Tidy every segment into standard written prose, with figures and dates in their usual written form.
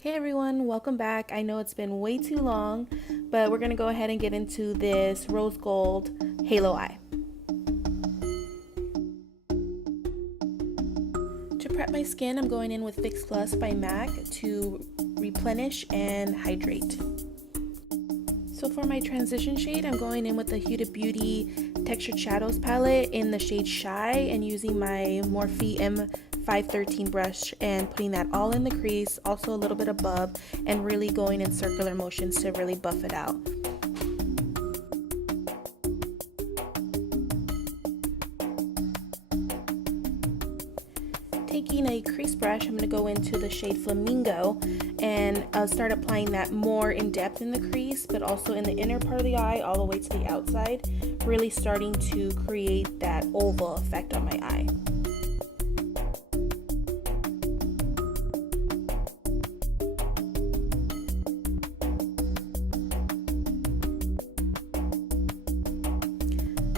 Hey everyone, welcome back. I know it's been way too long, but we're going to go ahead and get into this rose gold halo eye. To prep my skin, I'm going in with Fix Plus by MAC to replenish and hydrate. So for my transition shade, I'm going in with the Huda Beauty Textured Shadows palette in the shade Shy and using my Morphe M513 brush and putting that all in the crease, also a little bit above, and really going in circular motions to really buff it out. Taking a crease brush, I'm going to go into the shade Flamingo and start applying that more in depth in the crease, but also in the inner part of the eye all the way to the outside, really starting to create that oval effect on my eye.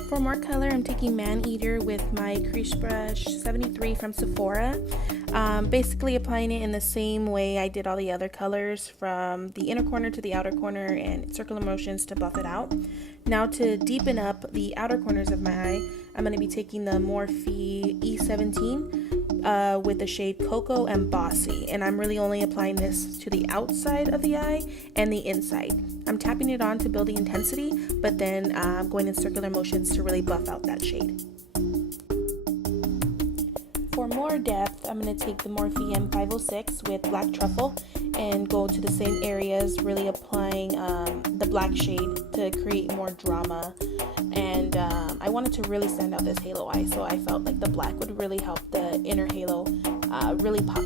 For more color, I'm taking MANEATER with my crease brush 73 from Sephora. Basically applying it in the same way I did all the other colors, from the inner corner to the outer corner and circular motions to buff it out. Now to deepen up the outer corners of my eye, I'm going to be taking the Morphe E17 with the shade COCO and BOSSY, and I'm really only applying this to the outside of the eye and the inside. I'm tapping it on to build the intensity, but then going in circular motions to really buff out that shade. For more depth, I'm going to take the Morphe M506 with Black Truffle and go to the same areas, really applying the black shade to create more drama. And I wanted to really stand out this halo eye, so I felt like the black would really help the inner halo really pop.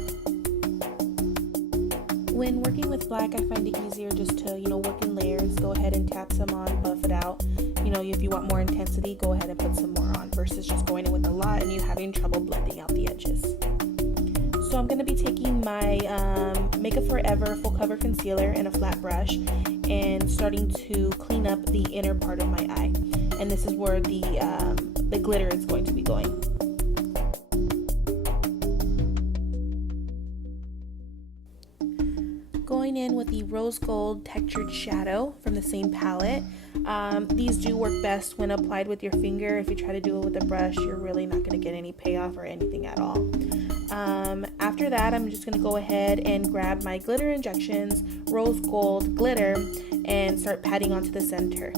When working with black, I find it easier just to, work in layers, go ahead and tap some on, buff it out. If you want more intensity, go ahead and put some more on versus just going in with a lot and you having trouble blending out the edges. So I'm going to be taking my Makeup Forever Full Cover Concealer in a flat brush and starting to clean up the inner part of my eye. And this is where the glitter is going to be going. Going in with the Rose Gold Textured Shadow from the same palette. These do work best when applied with your finger. If you try to do it with a brush, you're really not going to get any payoff or anything at all. After that, I'm just going to go ahead and grab my Glitter Injections Rose Gold Glitter and start patting onto the center.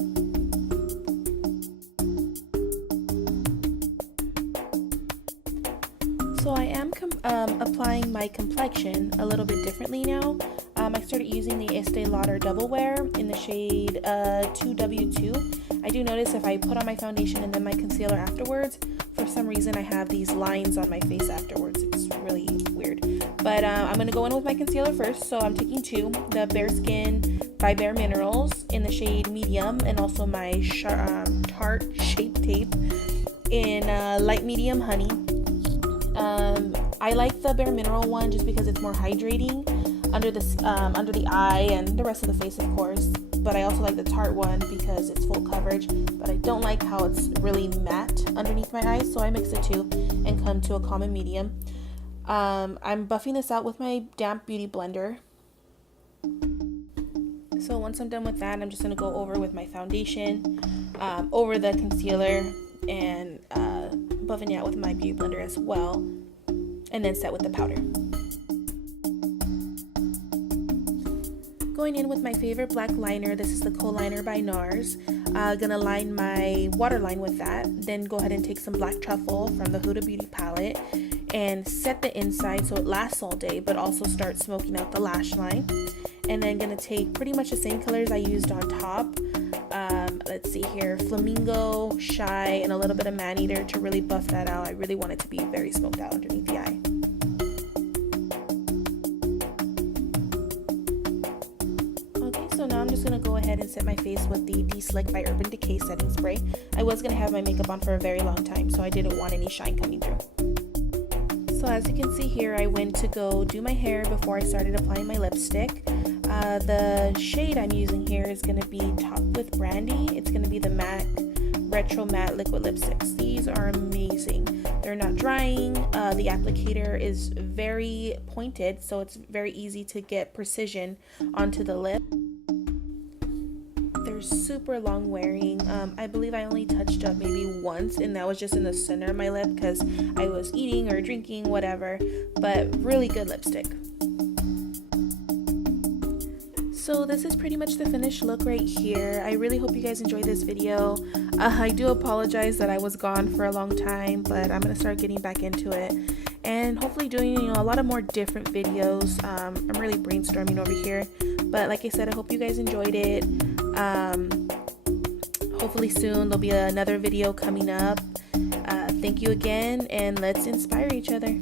So I am applying my complexion a little bit differently now. I started using the Estee Lauder Double Wear in the shade 2W2. I do notice if I put on my foundation and then my concealer afterwards, for some reason I have these lines on my face afterwards. It's really weird. But I'm going to go in with my concealer first. So I'm taking two, the BARESKIN by BAREMINERALS in the shade Medium, and also my Tarte SHAPETAPE in Light Medium Honey. I like the Bare Mineral one just because it's more hydrating under the eye and the rest of the face, of course. But I also like the Tarte one because it's full coverage, but I don't like how it's really matte underneath my eyes, so I mix the two and come to a common medium. I'm buffing this out with my damp beauty blender. So once I'm done with that, I'm just going to go over with my foundation, over the concealer, and buffing it out with my beauty blender as well, and then set with the powder. Going in with my favorite black liner, this is the Co-Liner by NARS. Gonna line my waterline with that, then go ahead and take some Black Truffle from the Huda Beauty palette and set the inside so it lasts all day, but also start smoking out the lash line. And then gonna take pretty much the same colors I used on top. Let's see here, Flamingo, Shy, and a little bit of MANEATER to really buff that out. I really want it to be very smoked out underneath the eye. So now I'm just going to go ahead and set my face with the De-Slick by Urban Decay setting spray. I was going to have my makeup on for a very long time, so I didn't want any shine coming through. So as you can see here, I went to go do my hair before I started applying my lipstick. The shade I'm using here is going to be topped with Brandy. It's going to be the MAC Retro Matte Liquid Lipsticks. These are amazing. They're not drying. The applicator is very pointed, so it's very easy to get precision onto the lip. They're super long wearing. I believe I only touched up maybe once, and that was just in the center of my lip because I was eating or drinking, whatever. But really good lipstick. So this is pretty much the finished look right here. I really hope you guys enjoyed this video. I do apologize that I was gone for a long time, but I'm gonna start getting back into it and hopefully doing a lot of more different videos. I'm really brainstorming over here, but like I said, I hope you guys enjoyed it. Hopefully soon there'll be another video coming up. Thank you again, and let's inspire each other.